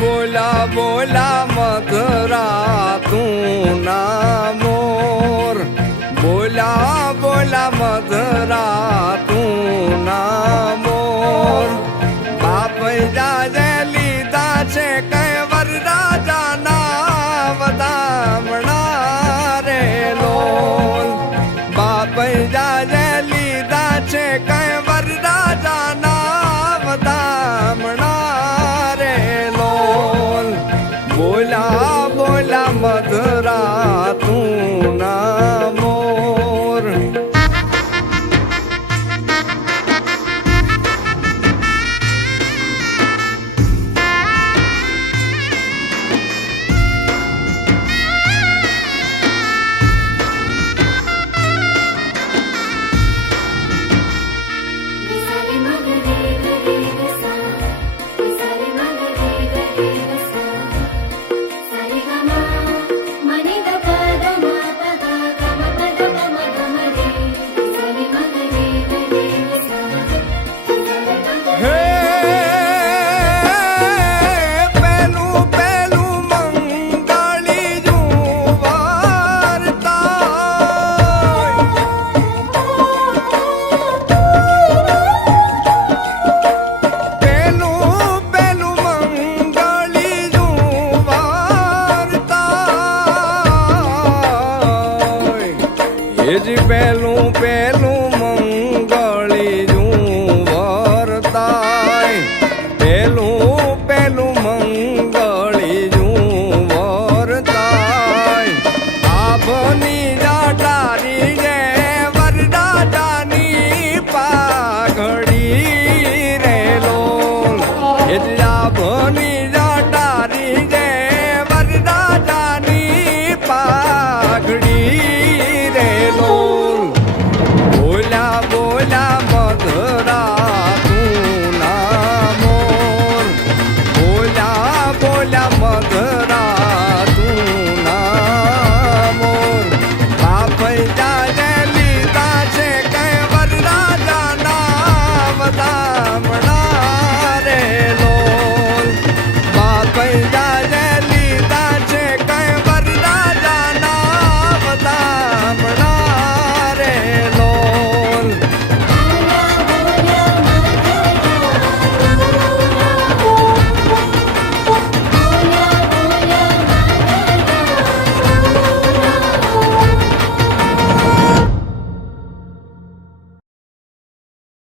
બોલા બોલા મધરા તું ના મોર, બોલા બોલા મધરા તું ના મોર. બાપ જાજે લીધા છે કઈ વરરાજાના વધામણા રે લોલ. બાપ જાજે લીધા છે કઈ વરરાજાના વધામણા. બોલા બોલા મધરા તું ના મોર. પેલું પેલું મંગળી જું વરતાય, પેલું પેલું મંગળી જું વરતાય. આભની જાટારી જે વરદાદાની પાઘડી રે લોલ. એ જ આભની જાટારી જે વરદાદાની પાઘડી. બોલા બોલા મધરા તું ના મોર, બોલા બોલા મધરા